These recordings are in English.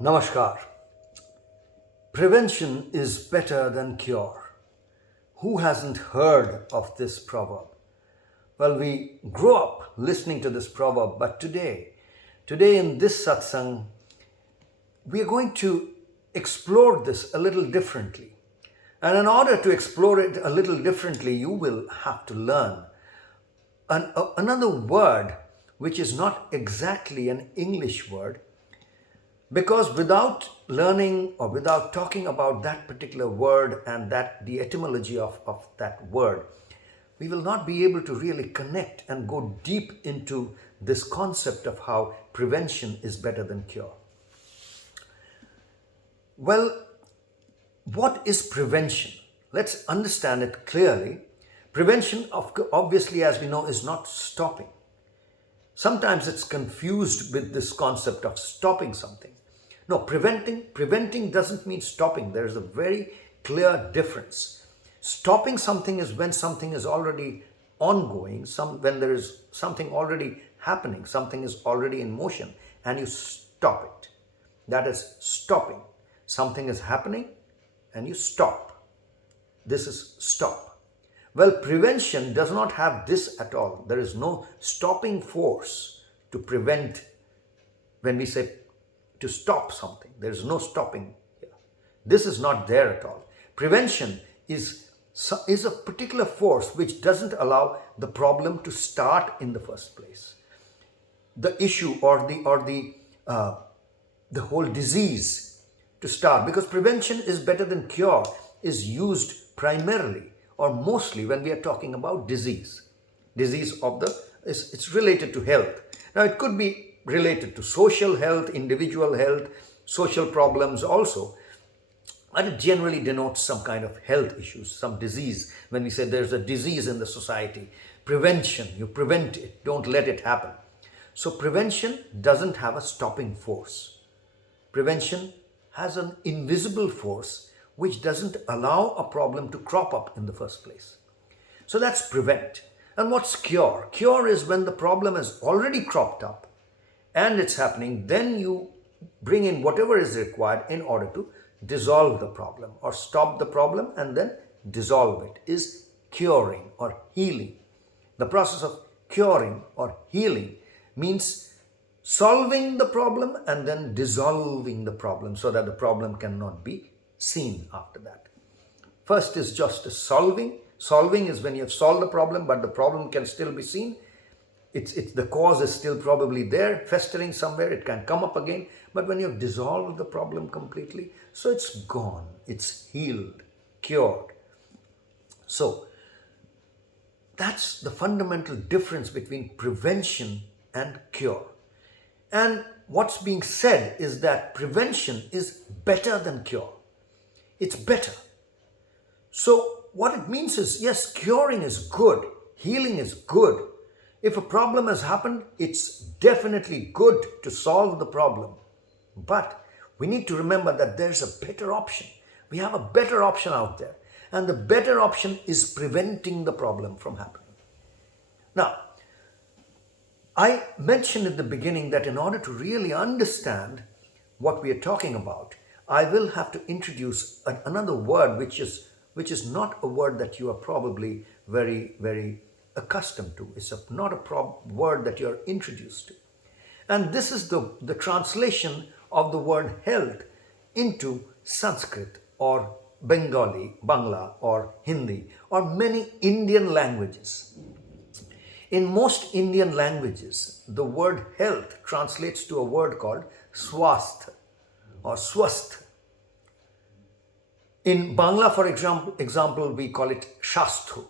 Namaskar. Prevention is better than cure. Who hasn't heard of this proverb? Well, we grew up listening to this proverb, but today in this satsang, we are going to explore this a little differently. And in order to explore it a little differently, you will have to learn another word which is not exactly an English word, because without learning or without talking about that particular word and that the etymology of that word, we will not be able to really connect and go deep into this concept of how prevention is better than cure. Well, what is prevention? Let's understand it clearly. Prevention, obviously, as we know, is not stopping. Sometimes it's confused with this concept of stopping something. No, preventing doesn't mean stopping. There is a very clear difference. Stopping something is when something is already ongoing, when there is something already happening, something is already in motion, and you stop it. That is stopping. Something is happening and you stop. This is stop. Well, prevention does not have this at all. There is no stopping force to prevent. When we say to stop something, there is no stopping here. This is not there at all. Prevention is a particular force which doesn't allow the problem to start in the first place. The issue or the whole disease to start, because prevention is better than cure, is used primarily or mostly when we are talking about disease. It's related to health. Now it could be related to social health, individual health, social problems also, but it generally denotes some kind of health issues, some disease. When we say there's a disease in the society, prevention, you prevent it, don't let it happen. So prevention doesn't have a stopping force. Prevention has an invisible force which doesn't allow a problem to crop up in the first place. So that's prevent. And what's cure? Cure is when the problem has already cropped up and it's happening, then you bring in whatever is required in order to dissolve the problem or stop the problem and then dissolve it, is curing or healing. The process of curing or healing means solving the problem and then dissolving the problem so that the problem cannot be seen after that. First is just a solving. Solving is when you have solved the problem, but the problem can still be seen. The cause is still probably there, festering somewhere. It can come up again. But when you've dissolved the problem completely, so it's gone, it's healed, cured. So that's the fundamental difference between prevention and cure. And what's being said is that prevention is better than cure. It's better. So what it means is, yes, curing is good, healing is good. If a problem has happened, it's definitely good to solve the problem. But we need to remember that there's a better option. We have a better option out there. And the better option is preventing the problem from happening. Now, I mentioned at the beginning that in order to really understand what we are talking about, I will have to introduce another word which is not a word that you are probably very, very accustomed to. It's not a word that you're introduced to. And this is the translation of the word health into Sanskrit or Bengali, Bangla or Hindi or many Indian languages. In most Indian languages, the word health translates to a word called swastha or swastha. In Bangla, for example, we call it shastho.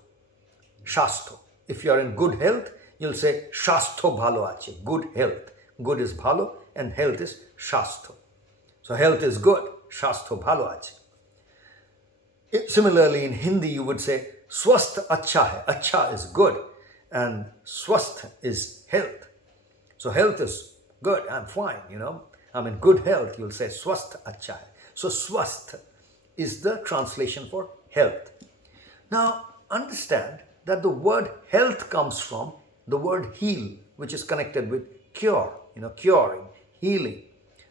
Shastho. If you are in good health, you'll say shastho bhalo ache, good health. Good is bhalo and health is shastho. So health is good, shastho bhalo ache. Similarly, in Hindi, you would say swastha acha hai. Acha is good and swastha is health. So health is good, I'm fine, I'm in good health, you'll say swastha acha hai. So swastha is the translation for health. Now, understand that the word health comes from the word heal, which is connected with cure, curing, healing.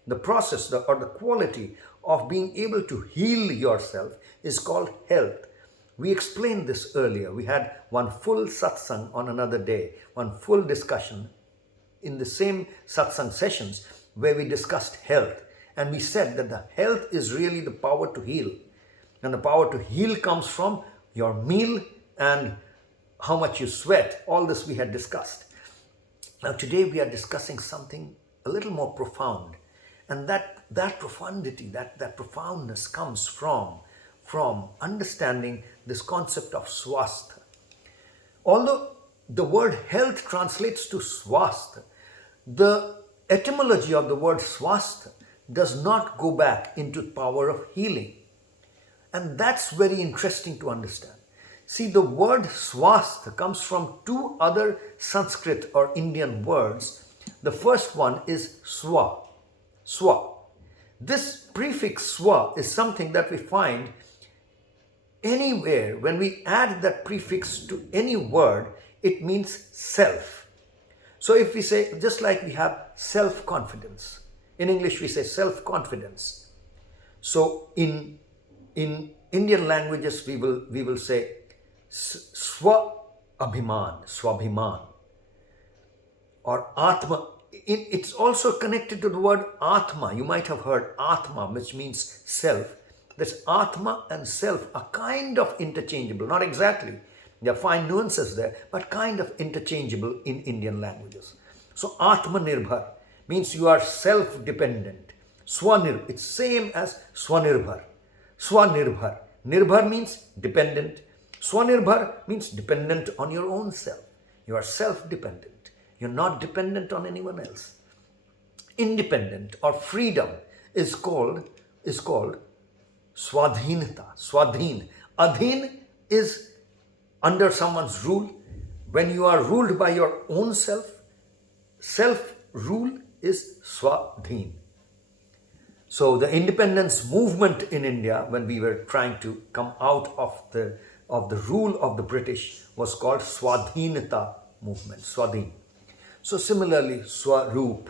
the process or the quality of being able to heal yourself is called health. We explained this earlier. We had one full satsang on another day, one full discussion in the same satsang sessions where we discussed health. And we said that the health is really the power to heal. And the power to heal comes from your meal and how much you sweat. All this we had discussed. Now today we are discussing something a little more profound. And that profundity, that profoundness comes from understanding this concept of swastha. Although the word health translates to swastha, the etymology of the word swastha does not go back into power of healing. And that's very interesting to understand. See, the word swastha comes from two other Sanskrit or Indian words. The first one is swa. Swa. This prefix swa is something that we find anywhere. When we add that prefix to any word, it means self. So if we say, just like we have self-confidence, in English we say self-confidence. So in Indian languages we will say swabhiman, or atma. It's also connected to the word atma. You might have heard atma, which means self. This atma and self are kind of interchangeable, not exactly. There are fine nuances there, but kind of interchangeable in Indian languages. So atma nirbhar means you are self-dependent. Swanir, it's same as swanirbhar. Swanirbhar. Nirbhar means dependent. Swanirbhar means dependent on your own self. You are self-dependent. You're not dependent on anyone else. Independent or freedom is called swadhinata. Swadhin. Adhin is under someone's rule. When you are ruled by your own self, self-rule is swadhin. So the independence movement in India, when we were trying to come out of the rule of the British, was called Swadhinata movement, Swadhin. So similarly, Swaroop,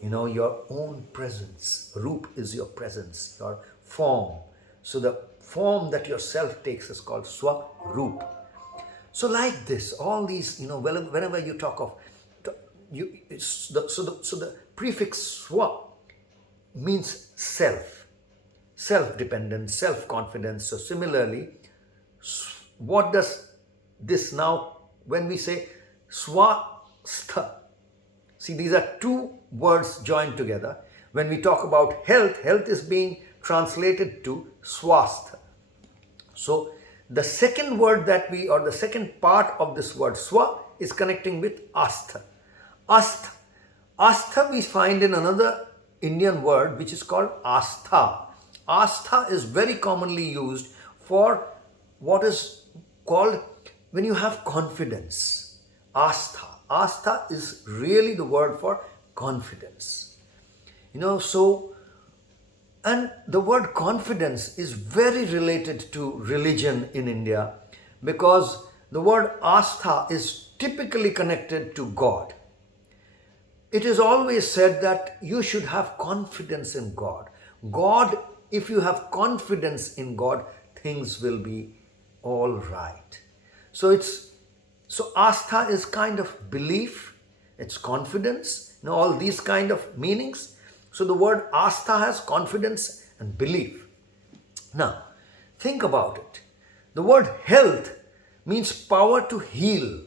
your own presence. Roop is your presence, your form. So the form that yourself takes is called Swaroop. So like this, all these, whenever you talk of, so the prefix Swa means self, self-dependence, self-confidence. So similarly, what does this now, when we say swastha, see, these are two words joined together. When we talk about health, health is being translated to swastha. So the second word the second part of this word swa is connecting with astha. Astha. Astha we find in another Indian word which is called astha. Astha is very commonly used for what is called when you have confidence. Astha. Astha is really the word for confidence. And the word confidence is very related to religion in India, because the word astha is typically connected to God. It is always said that you should have confidence in God. God, if you have confidence in God, things will be all right. So astha is kind of belief, it's confidence, all these kind of meanings. So the word astha has confidence and belief. Now, think about it. The word health means power to heal,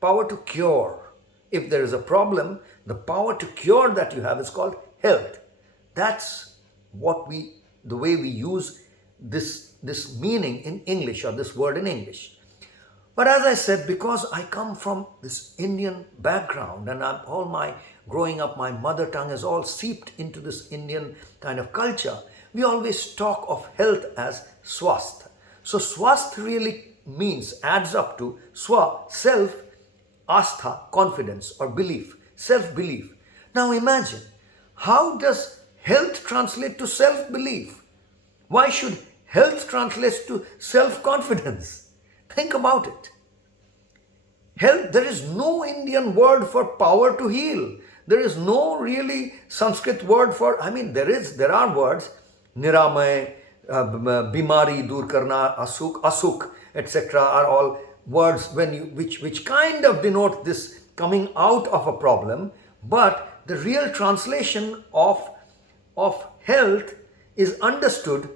power to cure. If there is a problem, the power to cure that you have is called health. That's the way we use this meaning in English, or this word in English. But as I said, because I come from this Indian background, and growing up, my mother tongue is all seeped into this Indian kind of culture, we always talk of health as swastha. So swastha really adds up to swa, self, astha, confidence or belief, self-belief. Now imagine, how does health translate to self-belief? Why should health translate to self-confidence? Think about it. Health, there is no Indian word for power to heal. There is no really Sanskrit word for, I mean, there are words, niramay, bimari, dur karna, asuk, etc. are all words which kind of denote this coming out of a problem, but the real translation of health is understood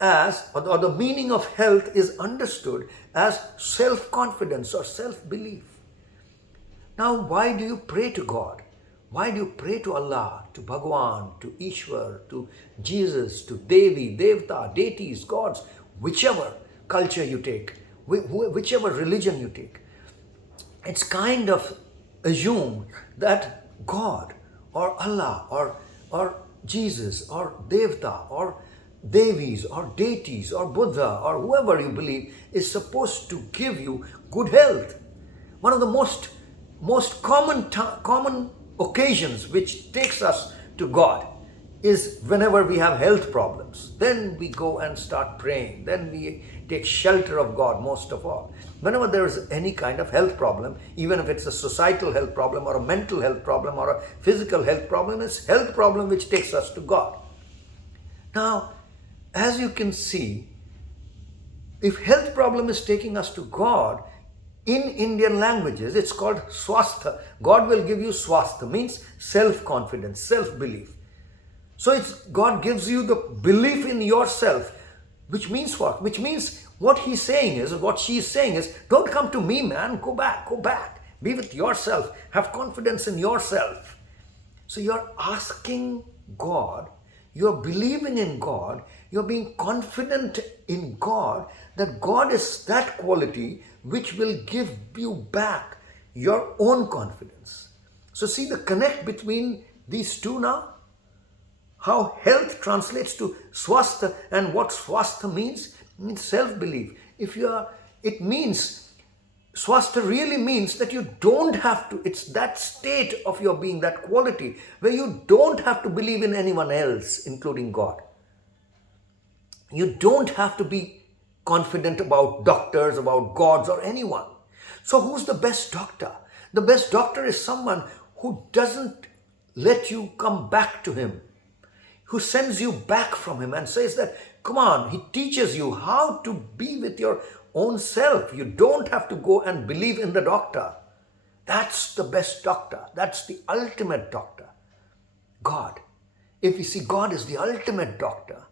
as, or the meaning of health is understood as self-confidence or self-belief. Now, why do you pray to God? Why do you pray to Allah, to Bhagwan, to Ishwar, to Jesus, to Devi, Devta, deities, gods, whichever culture you take, whichever religion you take? It's kind of assumed that God or Allah or Jesus or Devta or Devis or deities or Buddha or whoever you believe is supposed to give you good health. One of the most common occasions which takes us to God is whenever we have health problems. Then we go and start praying. Then we take shelter of God most of all. Whenever there is any kind of health problem, even if it's a societal health problem or a mental health problem or a physical health problem, it's health problem which takes us to God. Now, as you can see, if health problem is taking us to God, in Indian languages, it's called Swashta. God will give you Swashta, means self-confidence, self-belief. So God gives you the belief in yourself, which means what? Which means what he's saying is, what she's saying is, don't come to me, man, go back. Be with yourself, have confidence in yourself. So you're asking God, you're believing in God, you're being confident in God, that God is that quality which will give you back your own confidence. So see the connect between these two now? How health translates to swastha, and what swastha means? It means self-belief. It means, swastha really means that you don't have to, it's that state of your being, that quality, where you don't have to believe in anyone else, including God. You don't have to be confident about doctors, about gods, or anyone. So who's the best doctor? The best doctor is someone who doesn't let you come back to him, who sends you back from him and says that, come on, he teaches you how to be with your own self. You don't have to go and believe in the doctor. That's the best doctor. That's the ultimate doctor. God. If you see God is the ultimate doctor,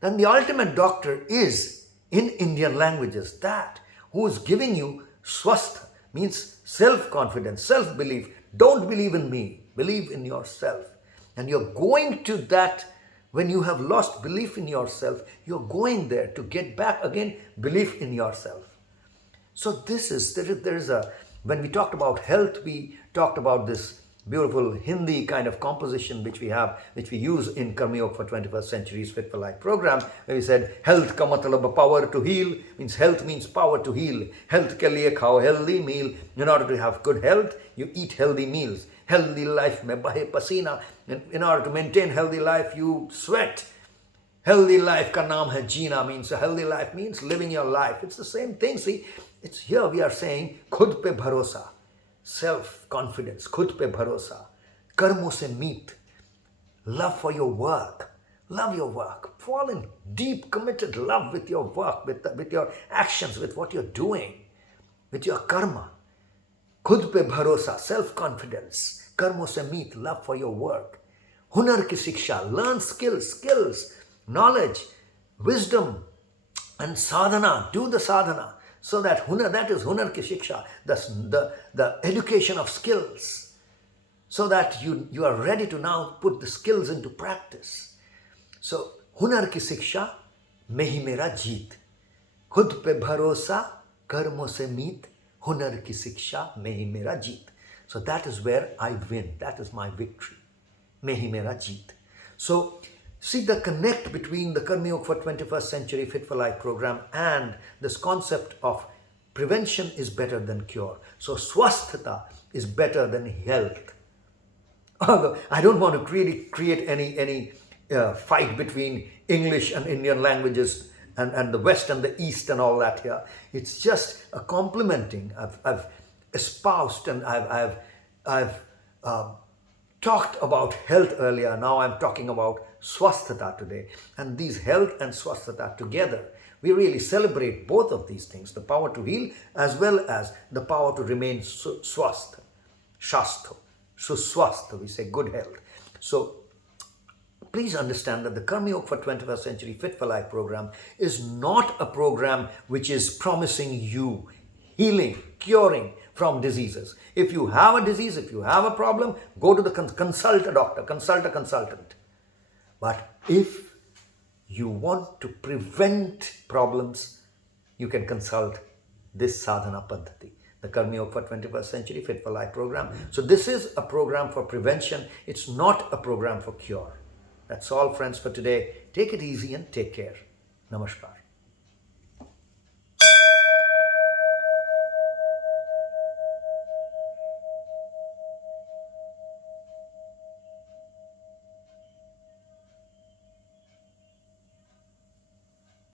then the ultimate doctor is, in Indian languages, that who is giving you swastha, means self-confidence, self-belief. Don't believe in me, believe in yourself. And you're going to that, when you have lost belief in yourself, you're going there to get back again belief in yourself. So when we talked about health, we talked about this beautiful Hindi kind of composition which we use in Karma Yoga for 21st Century's Fit for Life program, where we said health ka matlab power to heal, means health means power to heal. Health ke liye khao healthy meal. In order to have good health, you eat healthy meals. Healthy life mein bahe pasina. In order to maintain healthy life, you sweat. Healthy life ka naam hai jeena, means a healthy life means living your life. It's the same thing. See, it's here we are saying khud pe bharosa. Self-confidence, khud pe bharosa, karmo se meet, love for your work, love your work, fall in deep committed love with your work, with your actions, with what you're doing, with your karma. Khud pe bharosa, self-confidence, karmo se meet, love for your work. Hunar ki shiksha, learn skills, knowledge, wisdom, and sadhana, do the sadhana. So that hunar, that is hunar ki shiksha, the education of skills. So that you are ready to now put the skills into practice. So hunar ki shiksha, mehi mera jeet. Khud pe bharosa, karmo se meet, hunar ki shiksha, mehi mera jeet. So that is where I win. That is my victory. Mehi mera jeet. So see the connect between the Karma Yoga for 21st Century Fit for Life program and this concept of prevention is better than cure. So swasthata is better than health. Although I don't want to create any fight between English and Indian languages and the West and the East and all that here. It's just a complementing. I've espoused and I've talked about health earlier. Now I'm talking about swasthata today. And these health and swasthata together, we really celebrate both of these things, the power to heal as well as the power to remain swastha, shastha, suswastha, we say good health. So please understand that the Karma Yoga for 21st Century Fit for Life program is not a program which is promising you healing, curing from diseases. If you have a disease, if you have a problem, go to the consult a doctor, consult a consultant. But if you want to prevent problems, you can consult this sadhana paddhati, the Karma Yoga for 21st Century Fit for Life program. So this is a program for prevention. It's not a program for cure. That's all, friends, for today. Take it easy and take care. Namaskar.